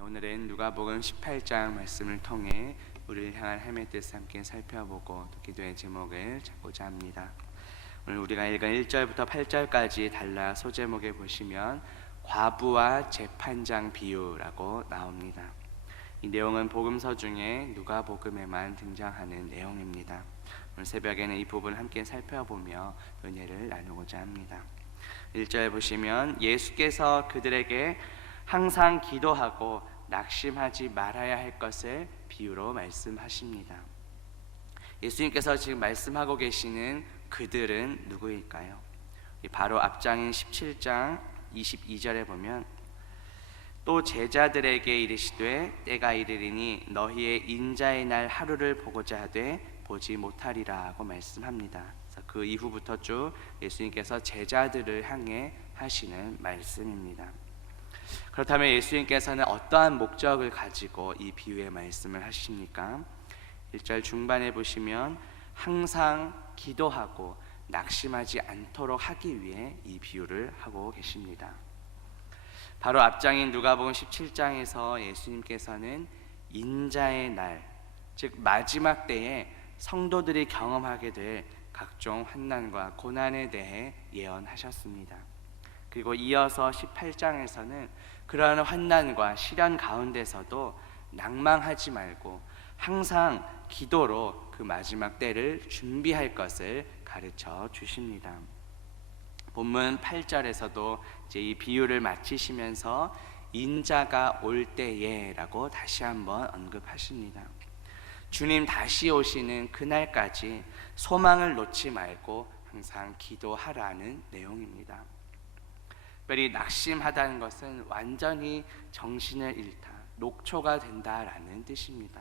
오늘은 누가복음 18장 말씀을 통해 우리를 향한 하나님의 뜻을 함께 살펴보고 또 기도의 제목을 잡고자 합니다. 오늘 우리가 읽은 1절부터 8절까지 단락 소제목에 보시면 과부와 재판장 비유라고 나옵니다. 이 내용은 복음서 중에 누가복음에만 등장하는 내용입니다. 오늘 새벽에는 이 부분을 함께 살펴보며 은혜를 나누고자 합니다. 1절 보시면 예수께서 그들에게 항상 기도하고 낙심하지 말아야 할 것을 비유로 말씀하십니다. 예수님께서 지금 말씀하고 계시는 그들은 누구일까요? 바로 앞장인 17장 22절에 보면 또 제자들에게 이르시되 때가 이르리니 너희의 인자의 날 하루를 보고자 하되 보지 못하리라 하고 말씀합니다. 그래서 그 이후부터 쭉 예수님께서 제자들을 향해 하시는 말씀입니다. 그렇다면 예수님께서는 어떠한 목적을 가지고 이 비유의 말씀을 하십니까? 1절 중반에 보시면 항상 기도하고 낙심하지 않도록 하기 위해 이 비유를 하고 계십니다. 바로 앞장인 누가복음 17장에서 예수님께서는 인자의 날, 즉 마지막 때에 성도들이 경험하게 될 각종 환난과 고난에 대해 예언하셨습니다. 그리고 이어서 18장에서는 그러한 환난과 시련 가운데서도 낭망하지 말고 항상 기도로 그 마지막 때를 준비할 것을 가르쳐 주십니다. 본문 8절에서도 이제 이 비유를 마치시면서 인자가 올 때에 라고 다시 한번 언급하십니다. 주님 다시 오시는 그날까지 소망을 놓지 말고 항상 기도하라는 내용입니다. 특별히 낙심하다는 것은 완전히 정신을 잃다, 녹초가 된다라는 뜻입니다.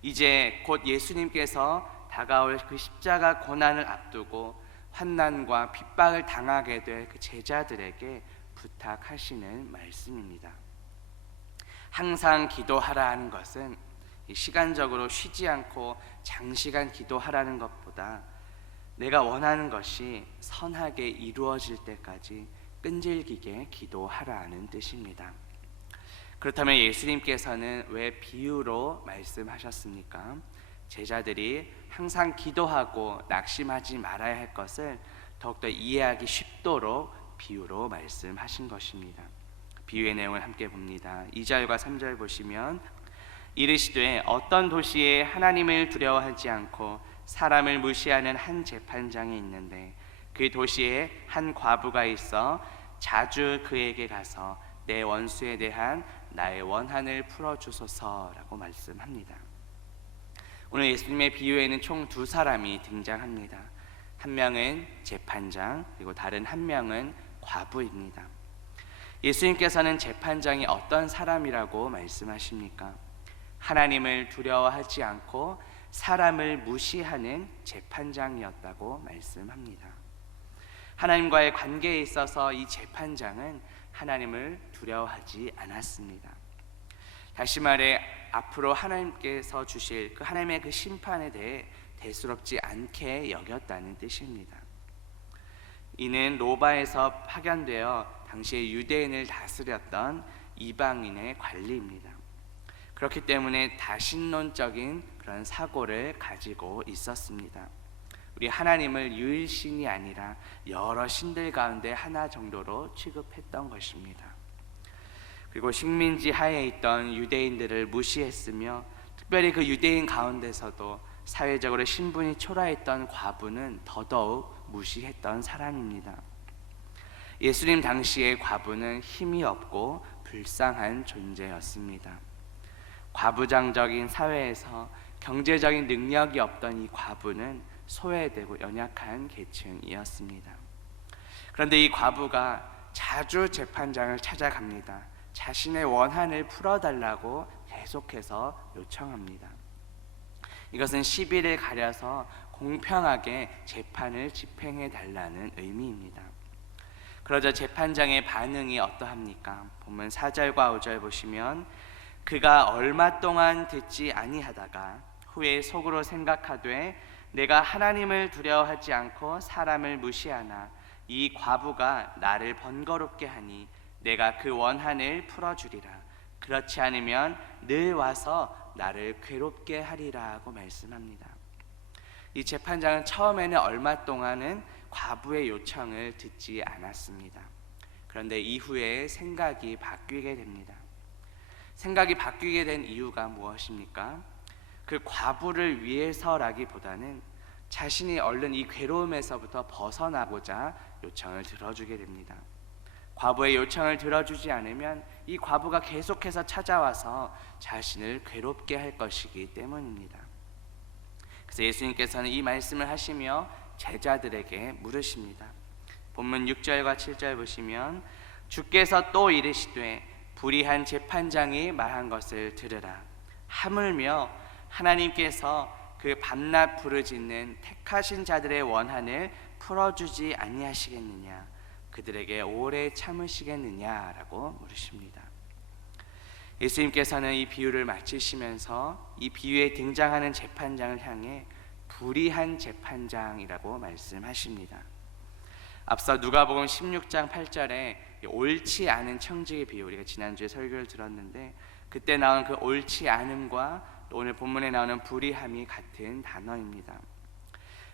이제 곧 예수님께서 다가올 그 십자가 고난을 앞두고 환난과 핍박을 당하게 될 그 제자들에게 부탁하시는 말씀입니다. 항상 기도하라 하는 것은 시간적으로 쉬지 않고 장시간 기도하라는 것보다 내가 원하는 것이 선하게 이루어질 때까지 끈질기게 기도하라는 뜻입니다. 그렇다면 예수님께서는 왜 비유로 말씀하셨습니까? 제자들이 항상 기도하고 낙심하지 말아야 할 것을 더욱더 이해하기 쉽도록 비유로 말씀하신 것입니다. 비유의 내용을 함께 봅니다. 2절과 3절 보시면 이르시되 어떤 도시에 하나님을 두려워하지 않고 사람을 무시하는 한 재판장이 있는데 그 도시에 한 과부가 있어 자주 그에게 가서 내 원수에 대한 나의 원한을 풀어주소서라고 말씀합니다. 오늘 예수님의 비유에는 총 두 사람이 등장합니다. 한 명은 재판장, 그리고 다른 한 명은 과부입니다. 예수님께서는 재판장이 어떤 사람이라고 말씀하십니까? 하나님을 두려워하지 않고 사람을 무시하는 재판장이었다고 말씀합니다. 하나님과의 관계에 있어서 이 재판장은 하나님을 두려워하지 않았습니다. 다시 말해 앞으로 하나님께서 주실 그 하나님의 그 심판에 대해 대수롭지 않게 여겼다는 뜻입니다. 이는 로마에서 파견되어 당시에 유대인을 다스렸던 이방인의 관리입니다. 그렇기 때문에 다신론적인 그런 사고를 가지고 있었습니다. 우리 하나님을 유일신이 아니라 여러 신들 가운데 하나 정도로 취급했던 것입니다. 그리고 식민지 하에 있던 유대인들을 무시했으며 특별히 그 유대인 가운데서도 사회적으로 신분이 초라했던 과부는 더더욱 무시했던 사람입니다. 예수님 당시의 과부는 힘이 없고 불쌍한 존재였습니다. 과부장적인 사회에서 경제적인 능력이 없던 이 과부는 소외되고 연약한 계층이었습니다. 그런데 이 과부가 자주 재판장을 찾아갑니다. 자신의 원한을 풀어달라고 계속해서 요청합니다. 이것은 시비를 가려서 공평하게 재판을 집행해달라는 의미입니다. 그러자 재판장의 반응이 어떠합니까? 본문 4절과 5절 보시면 그가 얼마 동안 듣지 아니하다가 후에 속으로 생각하되 내가 하나님을 두려워하지 않고 사람을 무시하나 이 과부가 나를 번거롭게 하니 내가 그 원한을 풀어주리라. 그렇지 않으면 늘 와서 나를 괴롭게 하리라고 말씀합니다. 이 재판장은 처음에는 얼마 동안은 과부의 요청을 듣지 않았습니다. 그런데 이후에 생각이 바뀌게 됩니다. 생각이 바뀌게 된 이유가 무엇입니까? 그 과부를 위해서라기보다는 자신이 얼른 이 괴로움에서부터 벗어나고자 요청을 들어주게 됩니다. 과부의 요청을 들어주지 않으면 이 과부가 계속해서 찾아와서 자신을 괴롭게 할 것이기 때문입니다. 그래서 예수님께서는 이 말씀을 하시며 제자들에게 물으십니다. 본문 6절과 7절 보시면 주께서 또 이르시되 불의한 재판장이 말한 것을 들으라. 하물며 하나님께서 그 밤낮 부르짖는 택하신 자들의 원한을 풀어주지 아니하시겠느냐, 그들에게 오래 참으시겠느냐라고 물으십니다. 예수님께서는 이 비유를 마치시면서 이 비유에 등장하는 재판장을 향해 불의한 재판장이라고 말씀하십니다. 앞서 누가복음 16장 8절에 옳지 않은 청지기 비유, 우리가 지난주에 설교를 들었는데 그때 나온 그 옳지 않음과 오늘 본문에 나오는 불의함이 같은 단어입니다.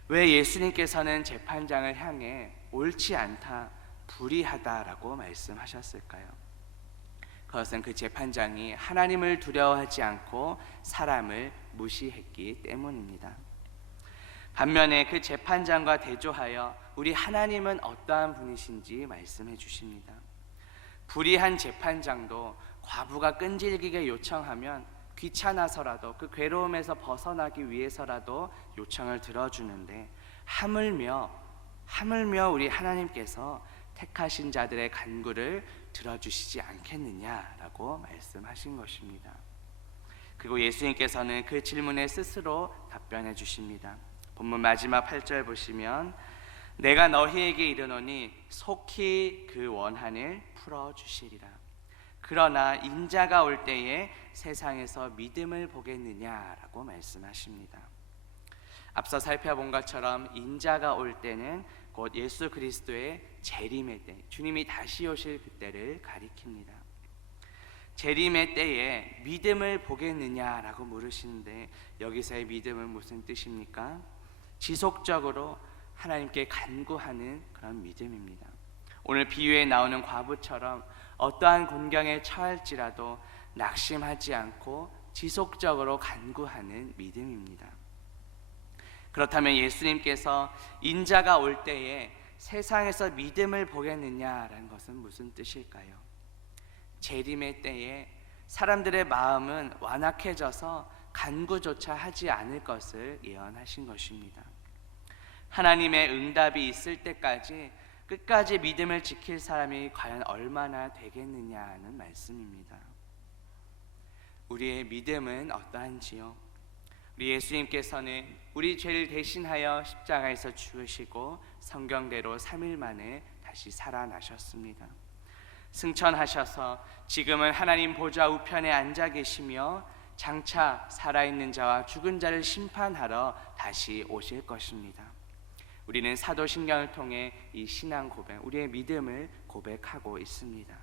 왜 예수님께서는 재판장을 향해 옳지 않다, 불의하다라고 말씀하셨을까요? 그것은 그 재판장이 하나님을 두려워하지 않고 사람을 무시했기 때문입니다. 반면에 그 재판장과 대조하여 우리 하나님은 어떠한 분이신지 말씀해 주십니다. 불의한 재판장도 과부가 끈질기게 요청하면 귀찮아서라도 그 괴로움에서 벗어나기 위해서라도 요청을 들어주는데 하물며 우리 하나님께서 택하신 자들의 간구를 들어주시지 않겠느냐라고 말씀하신 것입니다. 그리고 예수님께서는 그 질문에 스스로 답변해 주십니다. 본문 마지막 8절 보시면 내가 너희에게 이르노니 속히 그 원한을 풀어주시리라. 그러나 인자가 올 때에 세상에서 믿음을 보겠느냐라고 말씀하십니다. 앞서 살펴본 것처럼 인자가 올 때는 곧 예수 그리스도의 재림의 때, 주님이 다시 오실 그때를 가리킵니다. 재림의 때에 믿음을 보겠느냐라고 물으시는데 여기서의 믿음은 무슨 뜻입니까? 지속적으로 하나님께 간구하는 그런 믿음입니다. 오늘 비유에 나오는 과부처럼 어떠한 곤경에 처할지라도 낙심하지 않고 지속적으로 간구하는 믿음입니다. 그렇다면 예수님께서 인자가 올 때에 세상에서 믿음을 보겠느냐라는 것은 무슨 뜻일까요? 재림의 때에 사람들의 마음은 완악해져서 간구조차 하지 않을 것을 예언하신 것입니다. 하나님의 응답이 있을 때까지 끝까지 믿음을 지킬 사람이 과연 얼마나 되겠느냐는 말씀입니다. 우리의 믿음은 어떠한지요? 우리 예수님께서는 우리 죄를 대신하여 십자가에서 죽으시고 성경대로 3일 만에 다시 살아나셨습니다. 승천하셔서 지금은 하나님 보좌 우편에 앉아 계시며 장차 살아있는 자와 죽은 자를 심판하러 다시 오실 것입니다. 우리는 사도신경을 통해 이 신앙 고백, 우리의 믿음을 고백하고 있습니다.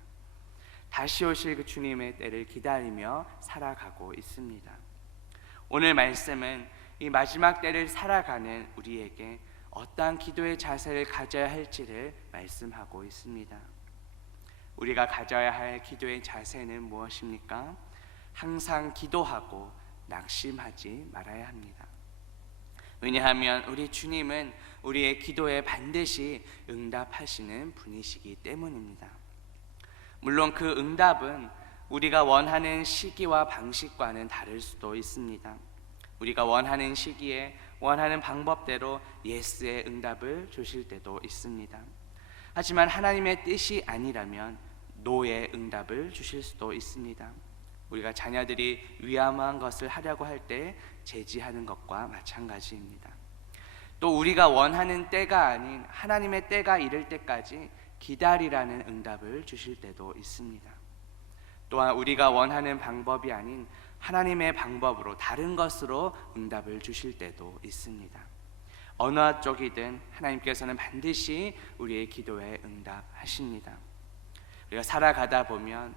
다시 오실 그 주님의 때를 기다리며 살아가고 있습니다. 오늘 말씀은 이 마지막 때를 살아가는 우리에게 어떠한 기도의 자세를 가져야 할지를 말씀하고 있습니다. 우리가 가져야 할 기도의 자세는 무엇입니까? 항상 기도하고 낙심하지 말아야 합니다. 왜냐하면 우리 주님은 우리의 기도에 반드시 응답하시는 분이시기 때문입니다. 물론 그 응답은 우리가 원하는 시기와 방식과는 다를 수도 있습니다. 우리가 원하는 시기에 원하는 방법대로 예스의 응답을 주실 때도 있습니다. 하지만 하나님의 뜻이 아니라면 노의 응답을 주실 수도 있습니다. 우리가 자녀들이 위험한 것을 하려고 할 때 제지하는 것과 마찬가지입니다. 또 우리가 원하는 때가 아닌 하나님의 때가 이를 때까지 기다리라는 응답을 주실 때도 있습니다. 또한 우리가 원하는 방법이 아닌 하나님의 방법으로 다른 것으로 응답을 주실 때도 있습니다. 어느 쪽이든 하나님께서는 반드시 우리의 기도에 응답하십니다. 우리가 살아가다 보면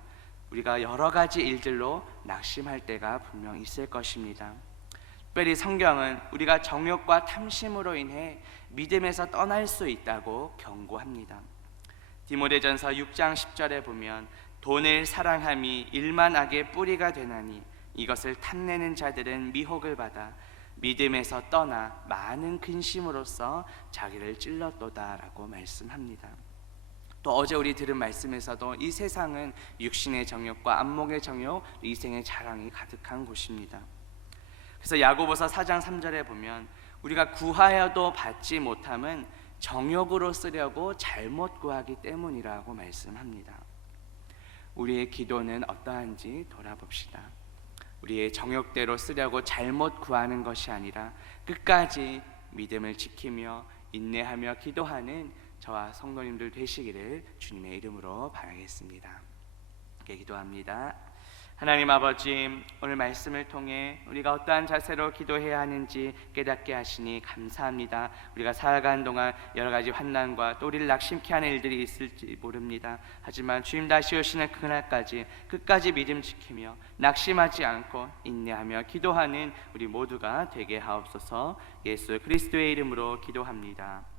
우리가 여러 가지 일들로 낙심할 때가 분명 있을 것입니다. 특별히 성경은 우리가 정욕과 탐심으로 인해 믿음에서 떠날 수 있다고 경고합니다. 디모데전서 6장 10절에 보면 돈을 사랑함이 일만 악의 뿌리가 되나니 이것을 탐내는 자들은 미혹을 받아 믿음에서 떠나 많은 근심으로써 자기를 찔렀도다라고 말씀합니다. 또 어제 우리 들은 말씀에서도 이 세상은 육신의 정욕과 안목의 정욕, 이생의 자랑이 가득한 곳입니다. 그래서 야고보서 4장 3절에 보면 우리가 구하여도 받지 못함은 정욕으로 쓰려고 잘못 구하기 때문이라고 말씀합니다. 우리의 기도는 어떠한지 돌아봅시다. 우리의 정욕대로 쓰려고 잘못 구하는 것이 아니라 끝까지 믿음을 지키며 인내하며 기도하는 저와 성도님들 되시기를 주님의 이름으로 바라겠습니다. 함께 기도합니다. 하나님 아버지, 오늘 말씀을 통해 우리가 어떠한 자세로 기도해야 하는지 깨닫게 하시니 감사합니다. 우리가 살아가는 동안 여러 가지 환난과 또 우리를 낙심케 하는 일들이 있을지 모릅니다. 하지만 주님 다시 오시는 그날까지 끝까지 믿음 지키며 낙심하지 않고 인내하며 기도하는 우리 모두가 되게 하옵소서. 예수 그리스도의 이름으로 기도합니다.